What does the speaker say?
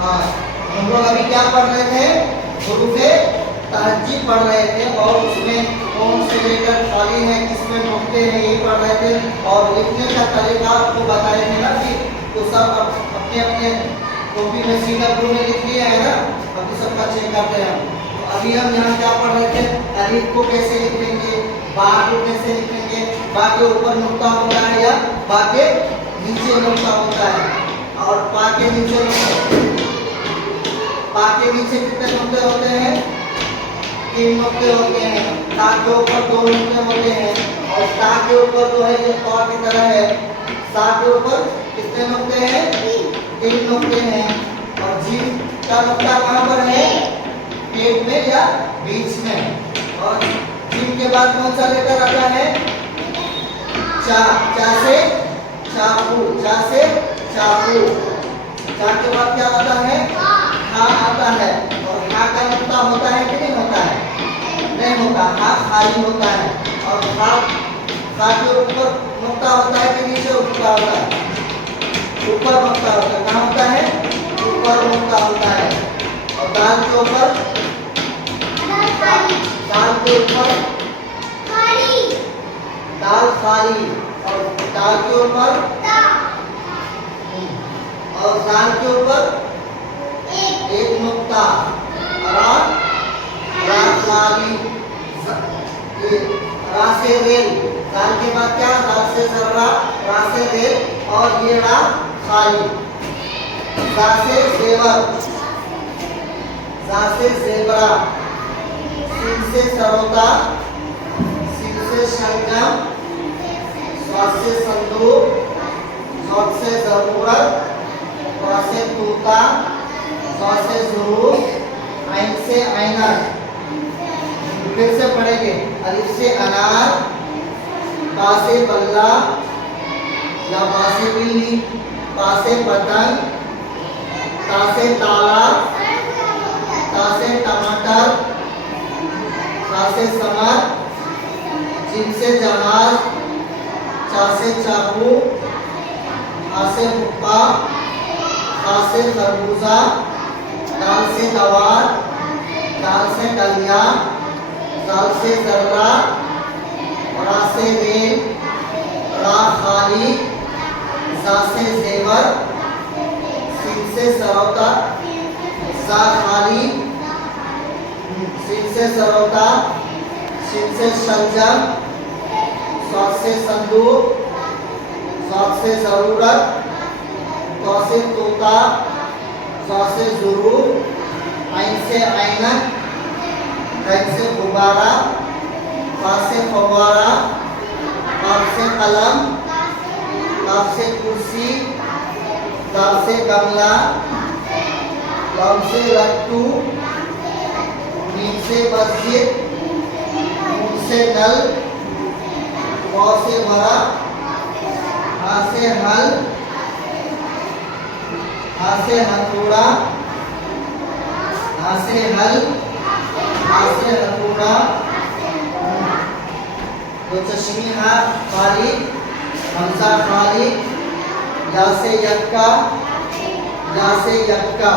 हाँ, हम लोग अभी क्या पढ़ रहे थे? हुरूफ तहज्जुद पढ़ रहे थे और उसमें कौन से लेटर खाली है, किसमें नुक्ते हैं, ये पढ़ रहे थे। और लिखने का तरीका आपको बताए थे ना कि तो सब अपने अपने कॉपी में सीधा ग्रुप में लिख लिया है ना। अभी सबका चेक करते हैं। तो अभी हम यहाँ क्या पढ़ रहे थे? अलिफ को कैसे लिखेंगे, बा को कैसे लिखेंगे, बा के ऊपर नुक्ता होता है या बा के नीचे नुक्ता होता है, और पा के नीचे कितने नुक्ते होते हैं? 3 नुक्ते होते हैं। ता के ऊपर 2 नुक्ते होते हैं, और ता के ऊपर जो है ये ता की तरह है। सा के ऊपर कितने नुक्ते हैं? 3 नुक्ते हैं। और जीम का नुक्ता कहाँ पर है? पेट में या बीच में। और जीम के बाद कौन सा लेटर आता है? चा। चा से चाकू, चा से चाकू। चा के बाद क्या आता है? हा आता है। और हा का नुक्ता होता है कि नहीं होता है? नहीं होता, हा खाली होता है। और हा के ऊपर नुक्ता होता है कि नीचे नुक्ता होता है? ऊपर नुक्ता होता है। कहाँ होता है? ऊपर नुक्ता होता है। और दाल के ऊपर दाल के ऊपर दाल खाली, और दाल के ऊपर और दाल के ऊपर एक नुक्ता, और रा खाली, रा से रेल। दाल के बाद क्या? दाल से जर्रा, रा से रेल, और ये रा खाली। सा से जेवर, सा से जेबरा, सिन से सरोता, सिन से संगम, स्वाद से संदूक, जौत से जरूरत, वा से तूता, ज़ा से ज़रूर, आइन से आइनर। फिर से पढ़ेंगे। अलिफ से अनार, बा से बल्ला या बा से बिल्ली, बा से पतंग, ता से ताला, ता से टमाटर, ता से समर, जिम से जहाज, चा से चाकू, आ से हुक्का, ता से खरबूजा, दाल से दवार, दाल से दलिया, दाल से जर्रा, रा से रेल, रा खाली, सा से जेवर, सिन से सरौता, सा खाली, सिन से सरौता, सिन से संजम, स्वाद से संदूक, स्वाद से जरूरत, तो से तोता, ज़ा से ज़रूर, आइन से ऐनक, कैन से गुब्बारा, फा से फव्वारा, काफ से कलम, काफ से कुर्सी, दाल से गमला, लाम से लट्टू, मीम से मस्जिद, नून से नल, वाव से वरा, हा से हल, हा से हथौड़ा, हा से हल, हा से हथौड़ा, दो चश्मी हा खाली, हमजा खाली, या से यक्का, या से यक्का।